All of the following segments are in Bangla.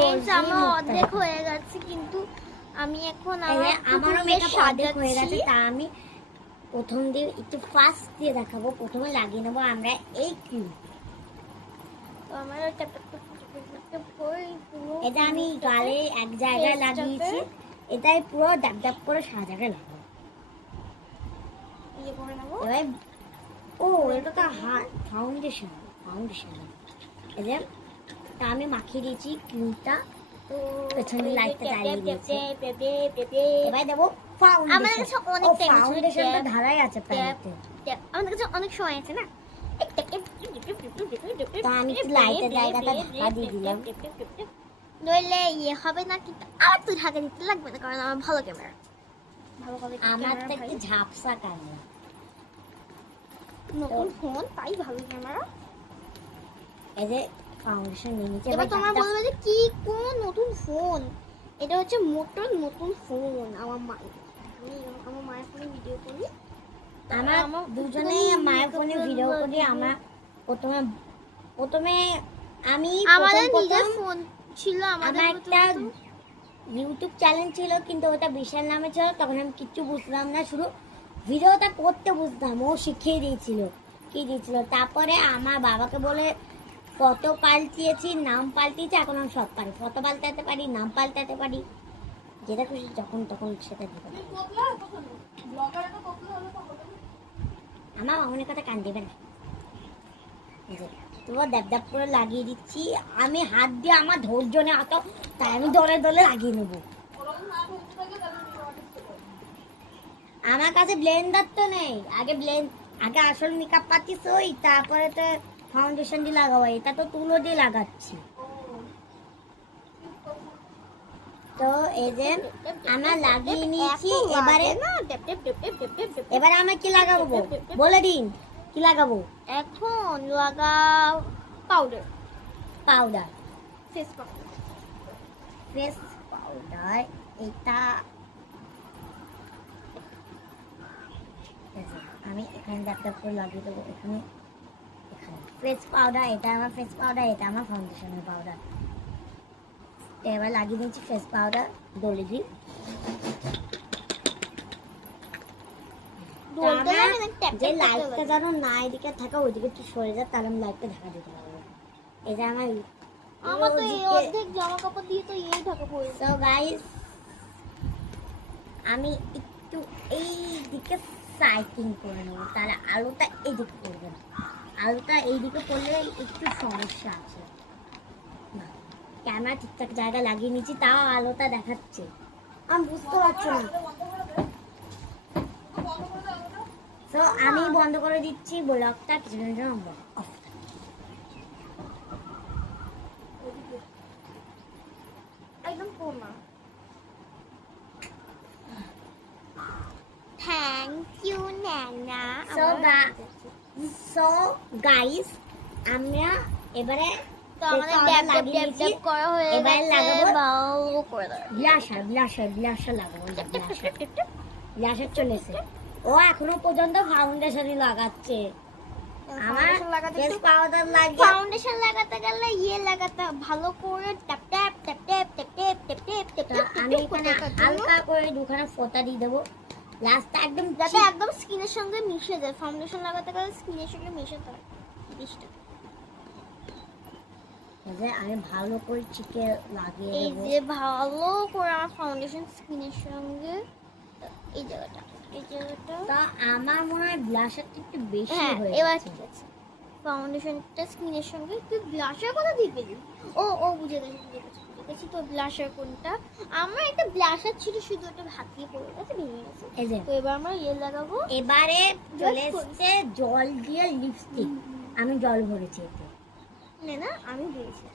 গাইস আমার অর্ধেক হয়ে গেছে, কিন্তু আমি এখন আমারও মেকআপ অর্ধেক হয়ে গেছে। তা আমি প্রথম দিয়ে একটু ফাস্ট দিয়ে দেখাবো। প্রথমে লাগিয়ে নেবো আমরা এই ক্রিম। তো আমার এটা আমি গালে এক জায়গায় লাগিয়েছি, এটাই পুরো ডাব ডাব করে সারা জায়গায় লাগাবো। এবার ও এটা তো ফাউন্ডেশন এই যে তা আমি মাখিয়ে দিয়েছি ক্রিমটা, পেছনে লাইটটা জ্বালিয়ে দিয়েছি। এবার দেবো আমার কাছে অনেক ফাউন্ডেশনটা ঢালাই আছে প্যালেটে। আমাদের কাছে অনেক সময় আছে না, তা আমি লাইটের জায়গাটা ঢাকা দিয়ে দিলাম। নইলে ইয়ে হবে না, কিন্তু আর তুই ঢাকা দিতে লাগবে না, কারণ আমার ভালো ক্যামেরা, ভালো করে আমার তো একটু ঝাপসা ক্যামেরা, নতুন ফোন তাই ভালো ক্যামেরা। এই যে ফাউন্ডেশন নিয়ে নিচে। এবার তোমরা বলবে যে কি কোন নতুন ফোন, এটা হচ্ছে মোটর নতুন ফোন। আমার মায়ের ফোনে ভিডিও করি, আমার দুজনে মায়ের ফোনে ভিডিও করি। আমার প্রথমে আমি আমাদের নিজের ফোন ছিল, আমার একটা ইউটিউব চ্যানেল ছিল, কিন্তু ওটা বিশাল নামে ছিল। তখন আমি কিচ্ছু বুঝলাম না, শুধু ভিডিওটা করতে বুঝতাম, ও শিখিয়ে দিয়েছিল তারপরে আমার বাবাকে বলে ফটো পাল্টিয়েছি, নাম পাল্টিয়েছি। এখন আমি সব পারি, ফটো পাল্টাতে পারি, নাম পাল্টাতে পারি, যেটা খুশি যখন তখন সেটা দিতে পারি। আমার মামনের কথা কান দেবে না। তো দেব করে লাগিয়ে দিচ্ছি। আমি হাত দিয়ে, আমার ধৈর্য নেই অত, তাই আমি দলে দলে লাগিয়ে নেব। আমার কাছে ব্লেন্ডার তো নেই। আগে আসল মেকআপ পাচ্ছিস ওই, তারপরে তো ফাউন্ডেশন দিয়ে লাগাবো। এটা তো তুলো দিয়ে লাগাচ্ছি। তো এই যে আমরা লাগিয়ে নিয়েছি। এবারে আমরা কি লাগাবো বলে দিন, কি লাগাবো? এখন লাগাও পাউডার, ফেস পাউডার। এটা আমি এখানে ডাব করে লাগিয়ে দেবো। এখানে ফেস পাউডার, এটা আমার ফেস পাউডার, এটা আমার ফাউন্ডেশনের পাউডার। এবার লাগিয়ে দিচ্ছি ফেস পাউডার, দলে দিই। যে লাইটটা যেন না এদিকে থাকে, ওইদিকে একটু সরে যায়, তাহলে আমি লাইটটা ঢাকা দিতে পারবো। এটা আমার তো এই অর্ধেক জামা কাপড় দিয়ে তো এই ঢাকা পড়ে। সো গাইস, আমি একটু এই দিকে সাইটিং করে নেবো, তাহলে আলোটা এইদিকে পড়বে না। আলোটা এইদিকে পড়লে একটু সমস্যা আছে। ক্যামেরা ঠিকঠাক জায়গা লাগিয়ে নিচ্ছি, তাও আলোটা দেখাচ্ছে, আমি বুঝতে পারছি না। তো আমি বন্ধ করে দিচ্ছি ব্লগটা, কিছুক্ষণের জন্য অফ। একদম কমা। থ্যাংক ইউ নানা। সো গাইস, আমরা এবারে তো আমাদের ড্যাব করা হয়ে গেছে। এবারে লাগাবো ভালো করে দাও। ব্লাশার লাগাবো। ব্লাশার চলেছে। ও এখনো পর্যন্ত ফাউন্ডেশনই লাগাচ্ছে। আমার ফেস পাউডার লাগে। ফাউন্ডেশন লাগাতে গেলে ইয়ে লাগাতে ভালো করে tap tap tap tap tap tap tap tap tap. আমি এখানে হালকা করে দুখানা ফোঁটা দিয়ে দেবো, লাস্টটা একদম যাতে একদম স্কিনের সঙ্গে মিশে যায়। ফাউন্ডেশন লাগাতে গেলে স্কিনের সঙ্গে মিশে যায় জিনিসটা। আমি ভালো করে চিকে লাগিয়ে এই দেবো। যে ভালো করে আমার ফাউন্ডেশন স্কিনের সঙ্গে এই জায়গাটা তা আমার মনে হয় ব্লাশারটা একটু বেশি হয়ে এবার গেছে। ঠিক আছে, ফাউন্ডেশনটা স্কিনের সঙ্গে তুই ব্লাশার কথা দিবি। ও বুঝে গেছি তো ব্লাশার কোনটা। আমার একটা ব্লাশার ছিল, শুধু একটা হাতিয়ে পড়ে গেছে, ভেঙে গেছে। তো এবার আমরা ইয়ে লাগাবো। এবারে চলে এসেছে জল দিয়ে লিপস্টিক। আমি জল ভরেছি এতে। না আমি দিয়েছি।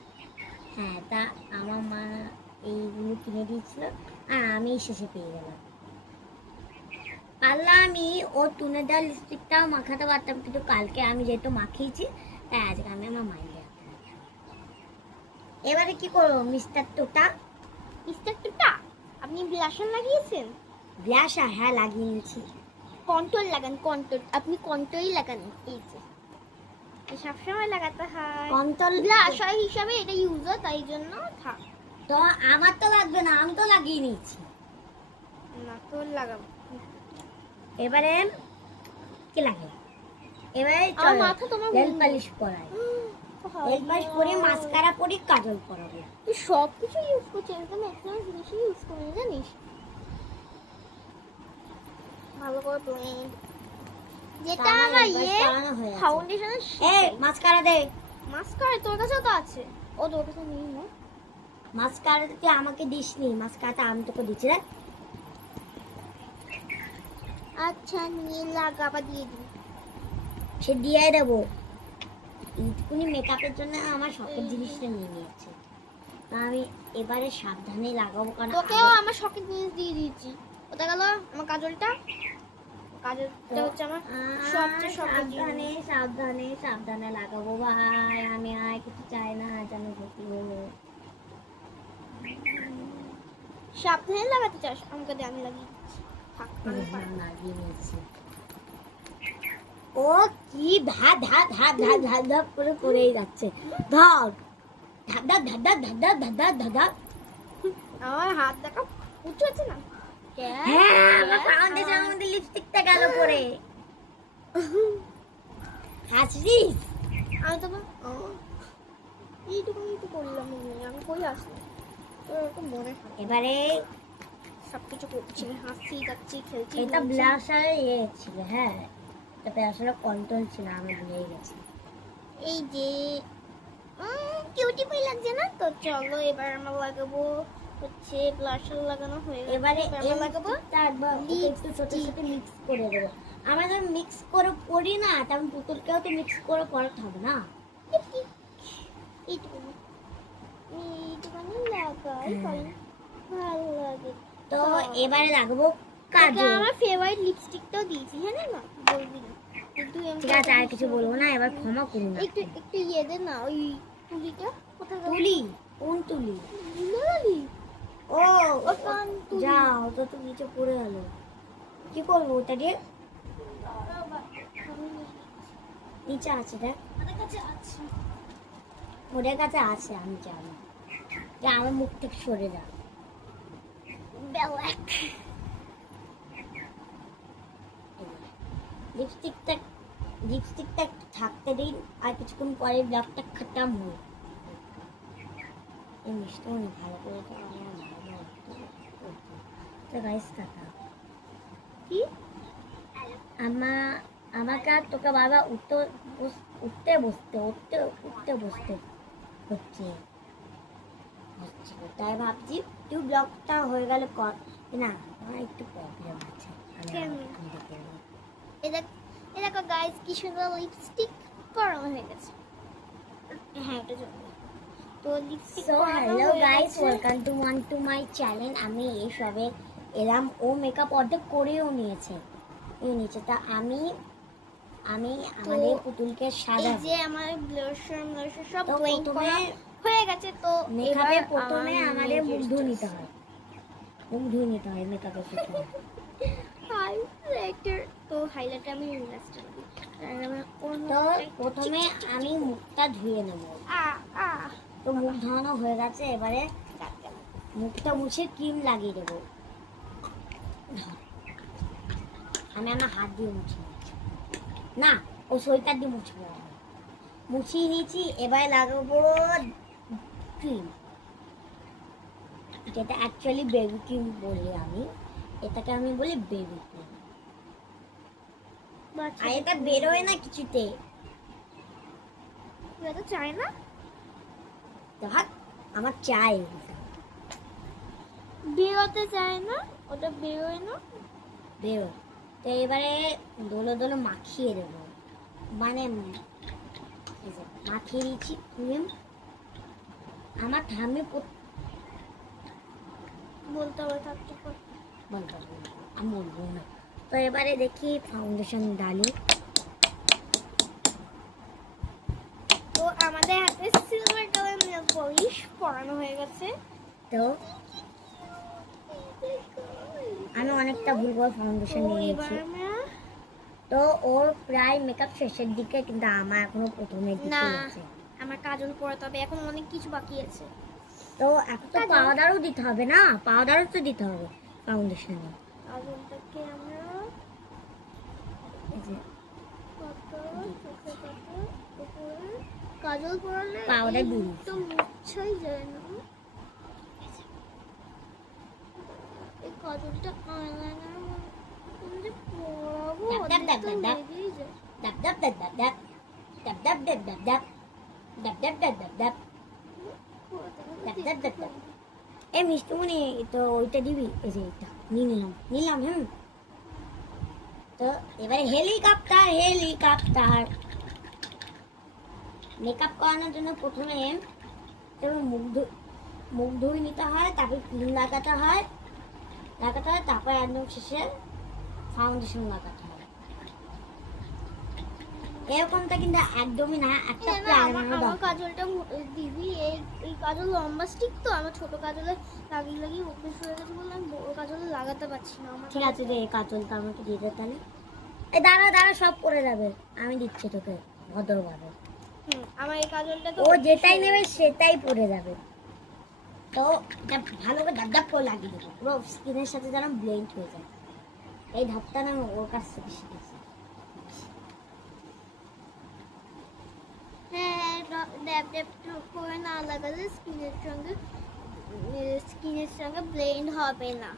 হ্যাঁ, তা আমার মা এইগুলো কিনে দিয়েছিল, আর আমি শেষে পেয়ে গেলাম। পারলে আমি ও টুনে দেওয়া লিপস্টিকটাও মাখাতে পারতাম, কিন্তু কালকে আমি যেহেতু মাখিয়েছি, তাই আজকে আমি আমার মাইন্ডে। এবারে কি করবো? মিস্টার টোটা আপনি ব্লাশার লাগিয়েছেন? ব্লাশার হ্যাঁ লাগিয়ে নিয়েছি। কন্ট্রোল লাগান, কন্ট্রোল। আপনি কন্ট্রোলই লাগান। এই যে সবসময় লাগাতে হয়। কন্ট্রোল ব্লাশার হিসাবে এটা ইউজ হয়, তাই জন্য থাক। তো আমার তো লাগবে না, আমি তো লাগিয়ে নিয়েছি। না তোর লাগাবো। এবারে কি লাগে? এবারে আমার চলো মাথা তোমার নেল বন্ধু। পালিশ পরাই। নেল পালিশ পরি, মাস্কারা পরি, কাজল পরাবো। তুই সব কিছু ইউজ করছিস, আমি তো ম্যাক্সিমাম জিনিসই ইউজ করি না, জানিস। ভালো করে ব্লেন্ড, যেটা আমার আমার এবার ইয়ে পরানো হয়ে গেছে। ফাউন্ডেশনের এই মাস্কারা দে। মাস্কারা তোর কাছেও তো আছে। ও তোর কাছে নেই না? মাস্কারা তুই আমাকে দিসনি, মাস্কারাটা আমি তোকে দিচ্ছি রে। আচ্ছা নিয়ে লাগাবা, দিয়ে দিই। সে দিয়ে দেবো। এইটুকুনি মেকআপের জন্য আমার শখের জিনিসটা নিয়ে নিয়েছে। তা আমি এবারে সাবধানে লাগাবো, কারণ তোকেও আমার শখের জিনিস দিয়ে দিয়েছি। ওটা গেল আমার কাজলটা। কাজলটা হচ্ছে আমার সবচেয়ে শখের জিনিস। সাবধানে সাবধানে সাবধানে লাগাবো ভাই, আমি আর কিছু চাই না যেন ক্ষতি হলো। সাবধানে লাগাতে চাস, আমাকে দে, আমি লাগিয়ে দিচ্ছি। থাক, আমি পারবো। লাগিয়ে নিয়েছি। ও কি ধাপ ধাপ ধাপ ধাপ ধাপ ধাপ করে করেই যাচ্ছে। ধর ধাপ ধাপ ধাপ ধাপ ধাপ ধাপ ধাপ ধাপ ধাপ ধাপ। আমার হাত দেখা উঁচু আছে না? হ্যাঁ, আমার ফাউন্ডেশনের মধ্যে লিপস্টিকটা গেল পরে। হাসিস? আমি তো এইটুকুনি তো করলাম, আমি কই আসলাম তোর একটু মনে হয়। এবারে সবকিছু করছি, হাসছি যাচ্ছি, খেলছি। এটা ব্লাশার ইয়ে ছিল, হ্যাঁ এটা আসলে কন্ট্রোল ছিল, আমি ভুলেই গেছি। এই যে কিউটিফাই লাগছে না তো, চলো এবার আমরা লাগাবো হচ্ছে ব্লাশার লাগানো হয়ে গেছে। এবারে এবার এই আমরা লাগাবো লিপস্টিকটা একবার ওকে একটু ছোট ছোট মিক্স করে দেবো। আমরা যখন মিক্স করে পড়ি না, তখন পুতুলকেও তো মিক্স করে পড়াতে হবে না? এইটুকুনি এইটুকুনি লাগাই, কারণ ভালো লাগে। তো এবারে লাগাবো তোকে কাজল। আমার ফেভারিট লিপস্টিকটাও দিয়েছি, হ্যাঁ না বলবি না কিন্তু ঠিক আছে, আর কিছু বলবো না, এবার ক্ষমা করুন। একটু একটু ইয়ে দে না, ওই তুলিটা কোথায় গেল? তুলি? কোন তুলি? ভুলে গেলি? ও ও কান তুলি। যা, ওটা তো নিচে পড়ে গেল। কি করবো ওটা দিয়ে? নিচে আছে দেখ, আমাদের কাছে আছে। ওদের কাছে আছে, আমি জানি। যা, আমার মুখ থেকে সরে যা। ব্ল্যাক। লিপস্টিকটা লিপস্টিকটা একটু থাকতে দিন, আর কিছুক্ষণ পরে ব্লগটা খতম হয়। এই মিষ্টি অনেক ভালো করে তো আমার ভালো তো গাইস টাটা। কি? আমাকে আর তোকে বাবা উঠতে বসতে হচ্ছে। তাই ভাবছি তুই ব্লগটা হয়ে গেলে কর না, আমার একটু প্রবলেম আছে। কেন? এ দেখো গাইস, কি সুন্দর লিপস্টিক করানো হয়ে গেছে। হ্যাঁ এটা জন্য তো লিপস্টিক সো করানো হ্যালো হয়ে গাইস, গেছে। Welcome to my channel. আমি এই সবে এলাম, ও মেকআপ অর্ধেক করেও নিয়েছে। তা আমি আমাদের পুতুলকে এই সাজাবো। যে আমার ব্লাশার সব তো ব্লেন্ড প্রথমে করা হয়ে গেছে। তো মেকআপে এবার প্রথমে আমাদের মুখ ধুয়ে dress- নিতে হয়। মুখ ধুয়ে নিতে হয় মেকআপের প্রথমে। হাইলাইটার, তো হাইলাইটার আমি লাস্টে দিই। আর আমার অন্য তো প্রথমে আমি মুখটা ধুয়ে নেব। আ তো মুখ ধোয়ানো হয়ে গেছে, এবারে মুখটা মুছে ক্রিম লাগিয়ে দেবো। আমি আমার হাত দিয়ে মুছে নিচ্ছি। না, ও সোয়েটার দিয়ে মুছবো। মুছিয়ে নিয়েছি, এবারে লাগাবো ক্রিম। যেটা অ্যাকচুয়ালি বেবি ক্রিম বলি আমি, এটাকে আমি বলি বেবি ক্রিম। আর এটা বেরোয় না কিছুতে। তো চাই না, তো হাত আমার চাই, বেরোতে চায় না, ওটা বেরোয় না। বেরো। তো এবারে দোলো দোলো মাখিয়ে দেবো, মানে এই যে মাখিয়ে দিচ্ছি ক্রিম। আমার ঠাম্মি বলতে হবে থাকতে পারে। বলতে হবে না, আমি বলবো না। তো এবারে দেখি ফাউন্ডেশন ডালি। তো আমাদের হাতে সিলভার কালার নেল পলিশ পরানো হয়ে গেছে। তো আমি অনেকটা ভুল করে ফাউন্ডেশন তো নিয়ে এবার নিয়েছি। আমরা তো ওর প্রায় মেকআপ শেষের দিকে, কিন্তু আমার এখনো প্রথমের না, দিকে আছে। আমার কাজল পরাতে হবে, এখন অনেক কিছু বাকি আছে। তো এখন তো কাজল। পাউডারও দিতে হবে না, পাউডারও তো দিতে হবে ফাউন্ডেশনে। কাজলটাকে আমরা এই যে কত চোখে কত উপরে কাজল পরালে Powder এই দিই। মুখটা মুছাই যায় না। এই কাজলটা আইলাইনার মধ্যে পরাবো ডাব, ডাব, অর্ধেক তো ডাব, ডাব। লেগেই যায়। ডাব ডাব ডাব ডাব ডাব ডাব ডাব ডাব ডাব ডাব ডাব ডাব ডাব ডাব ডাব ডাব ডাব ডাব ডাব। এই মিষ্টুমণি তো ওইটা দিবি, এই যে এটা নিলাম তো এবারে হেলিকপ্টার মেকআপ করানোর জন্য প্রথমে যেমন মুখ ধুয়ে নিতে হয়, তারপর ক্রিম লাগাতে হয়, তারপর একদম শেষে ফাউন্ডেশন লাগাতে হয়। এরকমটা কিন্তু একদমই না, একটা না, প্ল্যান আমার কাজলটা দিবি। এই কাজল লম্বা স্টিক তো, আমার ছোট কাজলে লাগিয়ে অভ্যেস হয়ে গেছে বলে আমি বড় কাজলে লাগাতে পারছি না। আমার ঠিক আছে রে, কাজলটা আমাকে দিয়ে দে তাহলে। এই দাঁড়া সব পড়ে যাবে, আমি দিচ্ছি তোকে ভদ্রভাবে। আমার এই কাজলটা তো ও যেটাই নেবে সেটাই পড়ে যাবে। তো এটা ভালো করে ডাব করে লাগিয়ে দেবো, পুরো স্কিনের সাথে যেন ব্লেন্ড হয়ে যায়। এই ধাপটা না আমি ওর কাছ থেকে শিখেছি। হ্যাঁ, ড্যাব ড্যাব করে না লাগালে স্কিনের সঙ্গে ব্লেন্ড হবে না,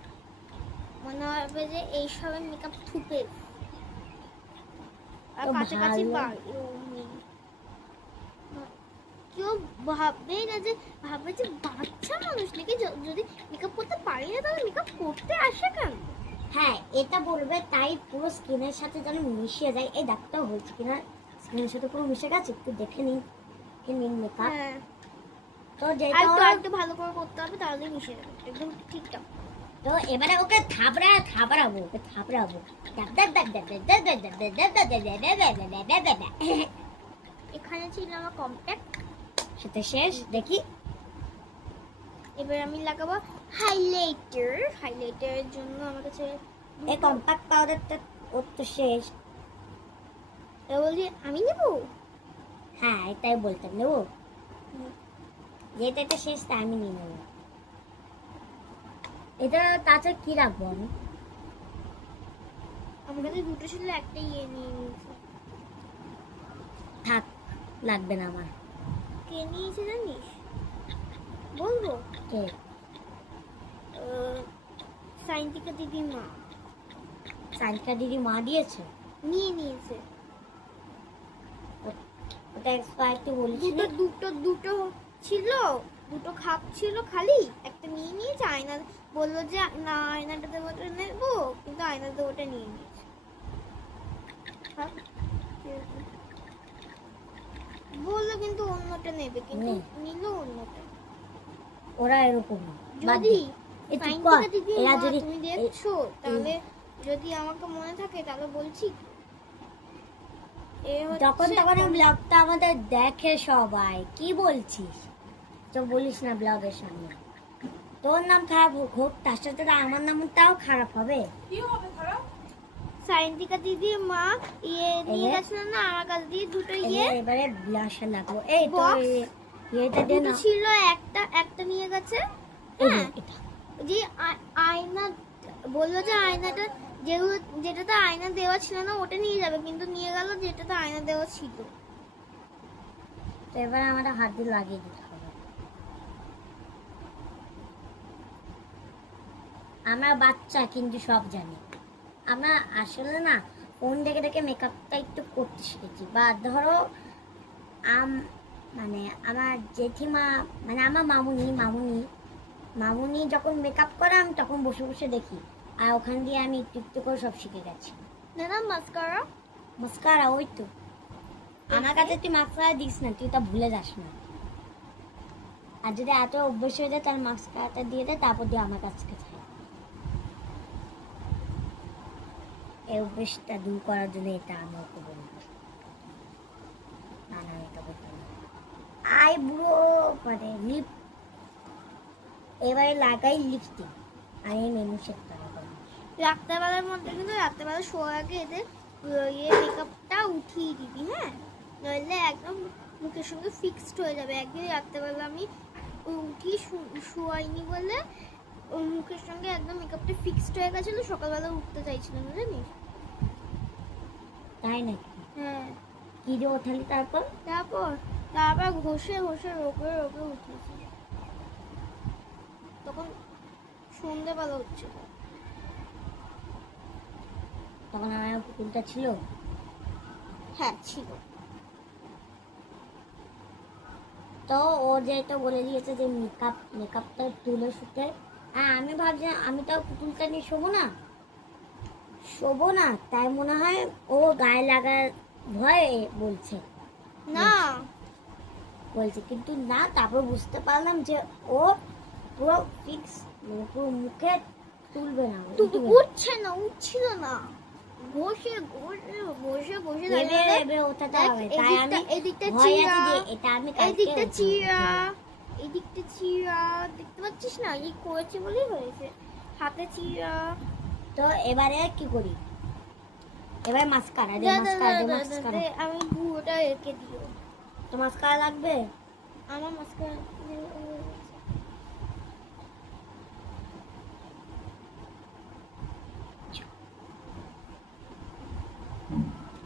মনে হবে যে এইসবের মেকআপ থুপে আর তো কাছাকাছি ভালো। কেউ ভাববেই না যে বাচ্চা মানুষ নাকি যদি মেকআপ করতে পারি না তাহলে মেকআপ করতে আসে কেন। হ্যাঁ, এটা বলবে তাই পুরো স্কিনের সাথে যেন মিশে যায়। এই দাগটাও হয়েছে কিনা স্কিনের সাথে পুরো মিশে গেছে, একটু দেখে নিন মেকআপ। হ্যাঁ, তো আর যেটা একটু ওরা- একটু ভালো করে করতে হবে, তাহলে মিশে যাবে একদম ঠিকঠাক। তো এবারে ওকে থাবড়াবো এখানে ছিল আমার কম্প্যাক্ট। সেটা শেষ দেখি। এবার আমি লাগাবো হাইলাইটারের জন্য আমার কাছে এই কম্প্যাক্ট পাউডারটা ওর তো শেষ। বলি আমি নেব। হ্যাঁ, এটাই বলতাম নেবো, যেটা শেষ তা আমি নিয়ে নেবো। এটা তাছাড়া কি রাখবো আমি? আমার কাছে দুটো ছিল, একটা নিয়ে নিয়েছি। থাক, লাগবে না আমার। কে নিয়েছে জানিস? বলবো? কে? সাইন্তিকা দিদির মা সাইন্টিকা দিদি মা দিয়েছে? নিয়েছে। ওটা এক্সপায়ারটি বলেছি। দুটো ছিল, দুটো খাপ ছিল খালি, একটা নিয়ে নিয়েছে। আয়না বললো যে না আয়নাটা দেবোটা নেবো, কিন্তু আয়না দেবোটা নিয়ে নিয়েছে। ভাব, কিরকম। বললো কিন্তু অন্যটা নেবে, কিন্তু নিল অন্যটা। ওরা এরকম যদি এই চুপ সাইন্টিকা কর, দিদির এরা মা যদি তুমি দেখছো, তাহলে যদি আমাকে মনে থাকে তাহলে বলছি। যখন তখন ব্লগটা আমাদের দেখে সবাই, কি বলছিস? তো বলিস না ব্লগের সামনে। তোর নাম খারাপ হোক, তার সাথে তো আমার নামটাও খারাপ হবে। সাইন্টিকা দিদির মা নিয়ে এলে? গেছিল না আমার কাছ দিয়ে দুটো এবারে ব্লাশার লাগবো। এই তো Box? এটা দে দুটো না। ছিল, একটা নিয়ে গেছে। এই যে হ্যাঁ, এটা। যে আয়না বললো যে আয়নাটা যেটাতে আয়না দেওয়া ছিল না ওটা নিয়ে যাবে, কিন্তু নিয়ে গেল যেটাতে আয়না দেওয়া ছিল। তো এবারে আমাদের হাত দিয়ে লাগিয়ে দিতে হবে। আমরা বাচ্চা কিন্তু সব জানি। আমরা আসলে না ফোন দেখে দেখে মেকআপটা একটু করতে শিখেছি। বা ধরো মানে আমার জেঠিমা, মানে আমার মামুনি যখন মেকআপ করে আমি তখন বসে বসে দেখি, আর ওখান দিয়ে আমি একটু একটু করে সব শিখে গেছি। না মাস্কারা। মাস্কারা ওই তো, আমার কাছে তুই মাস্কারা দিস না, তুই তা ভুলে যাস না। আর যদি এত অভ্যেস হয়ে যায় তাহলে মাস্কারাটা দিয়ে দে, তারপর দিয়ে আমার কাছ থেকে চাই। এই অভ্যেসটা দূর করার জন্য এটা আমি ওকে বলবো। না এটা বলবো না। আই ব্রো মানে লিপ, এবারে লাগাই লিপস্টিক। আমি মেনু সেট লাগাবো। রাত্রেবেলার মধ্যে কিন্তু রাত্রেবেলা শোয়ার আগে এদের মেকআপটা উঠিয়ে দিবি, হ্যাঁ, নইলে একদম মুখের সঙ্গে ফিক্সড হয়ে যাবে। একদিন রাত্রেবেলা আমি উঠিয়ে শোয়াইনি বলে ওর মুখের সঙ্গে একদম মেকআপটা ফিক্সড হয়ে গেছিল, সকালবেলা উঠতে চাইছিল না জানিস। তাই নাকি? হ্যাঁ। কি দিয়ে ওঠালি তারপর? তারপর তারপর ঘষে ঘষে ওপরে ওপরে উঠেছি। তখন সন্ধ্যেবেলা উঠছিল। তখন আমার পুতুলটা ছিল। হ্যাঁ ছিল। তো ও যেটা বলে দিয়েছে যে মেকআপটা তুলে শুতে, হ্যাঁ আমি ভাবছি আমি তো পুতুলটা নিয়ে শোবো না, তাই মনে হয় ও গায়ে লাগার ভয়ে না বলছে কিন্তু না, তারপর বুঝতে পারলাম যে ও পুরো ফিক্স, মানে পুরো মুখে তুলবে না, উঠছিল না, ঘষে ঘষে ঘষে ঘষে এবার ওঠাতে হবে। তাই আমি এদিকটা ভয় আছে চিরা, যে এটা আমি এদিকটা চিরা, এদিকটা চিরা, দেখতে পাচ্ছিস না এই করেছে বলেই হয়েছে, হাতে চিরা। তো এবারে কি করি? এবার মাস্কারা দে। আমি পুরোটা এঁকে দিও। তো মাস্কারা লাগবে? আমার মাস্কারা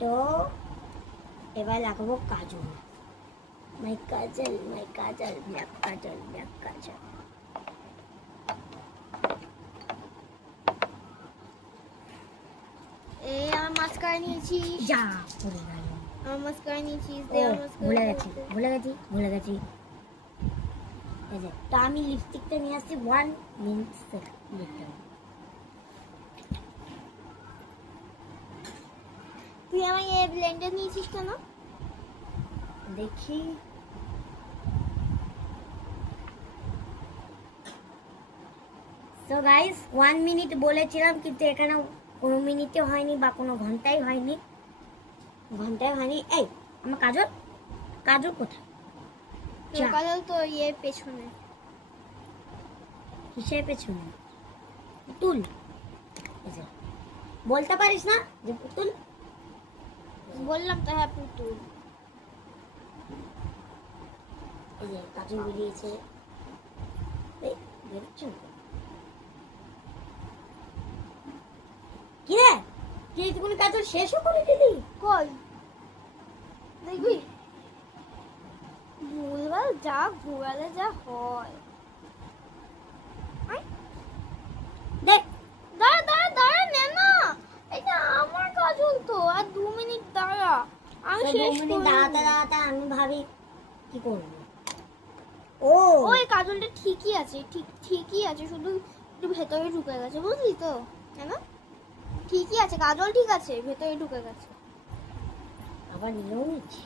তো এবার লাগাবো কাজল, মাই কাজল ব্ল্যাক কাজল। এই আমার মাস্কারা নিয়েছি, যা পড়ে গেল। আমার মাস্কারা নিয়েছি, ভুলে গেছি। এই যে, তো আমি লিপস্টিকটা নিয়ে আসছি 1 মিনিট লিখতে হবে। তুই আমার এই ব্লেন্ডার নিয়েছিস কেন? দেখি তো গাইস 1 মিনিট বলেছিলাম, কিন্তু এখানে কোনো মিনিটে হয়নি বা কোনো ঘন্টাই হয়নি। এই আমার কাজল কোথায়? যা। কাজল তো ইয়ে পেছনে। কিসের পেছনে? পুতুল। এই যে, বলতে পারিস না যে পুতুল? বললাম তো হ্যাঁ পুতুল। এই যে কাজল বেরিয়েছে। এই বেরোচ্ছে না। কি রে, তুই কোনো কাজল শেষও করে দিলি? কই দেখবি ভুলভাল যা ঘোরালে যা হয়। দেখ দাঁড়া নে না, এটা আমার কাজল তো, আর 2 মিনিট দাঁড়া, আমি শেষ করে দাঁড়াতে আমি ভাবি কি করবো। ওই কাজলটা ঠিকই আছে, ঠিকই আছে, শুধু একটু ভেতরে ঢুকে গেছে, বুঝলি তো? কেন ঠিকই আছে, কাজল ঠিক আছে, ভেতরে ঢুকে গেছে। আবার নিয়েও নিচ্ছি।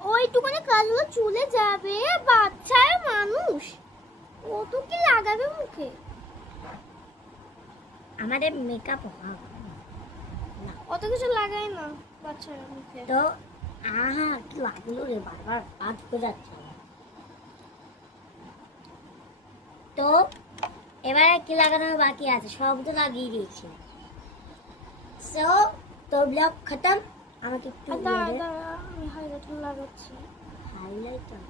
ওইটুকুনি কাজগুলো চুলে যাবে, বাচ্চার মানুষ কত কি লাগাবে মুখে। আমাদের মেকআপ অত কিছু লাগাই না বাচ্চার মুখে। তো কি লাগলো রে, বারবার হাত ঢুকে যাচ্ছে। তো এবারে কি লাগানো বাকি আছে? সব তো লাগিয়ে দিয়েছি। সো তো ব্লগ খতম। আমাকে একটু আমি হাইলাইটার লাগাচ্ছি। হাইলাইটার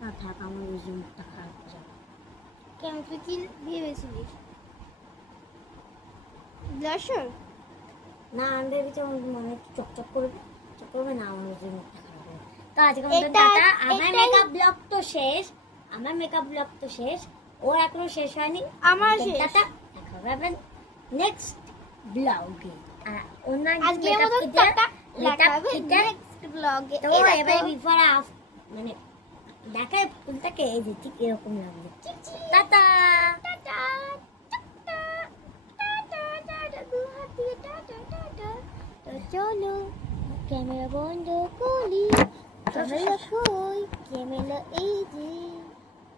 না থাক, আমার ওই যে মুখটা খারাপ হয়ে যাবে। কেন তুই কি ভেবেছিলিস? ব্লাশার না আমি ভেবেছি আমার মনে একটু চকচক করবে না, আমার ওই যে মুখটা খারাপ হবে। তো আজকে আমার মেকআপ ব্লগ তো শেষ, ও এখনো শেষ হয়নি। আমার শেষ। দেখা হবে নেক্সট ব্লগে। অন্য আজকে আমাদের টাটা লাগাবে নেক্সট ব্লগে। তো এবারে বিফোর মানে দেখায় ফুলটাকে এই যে ঠিক এরকম লাগবে। টাটা টাটা তো চলো ক্যামেরা বন্ধ করি, ক্যামেরা এই যে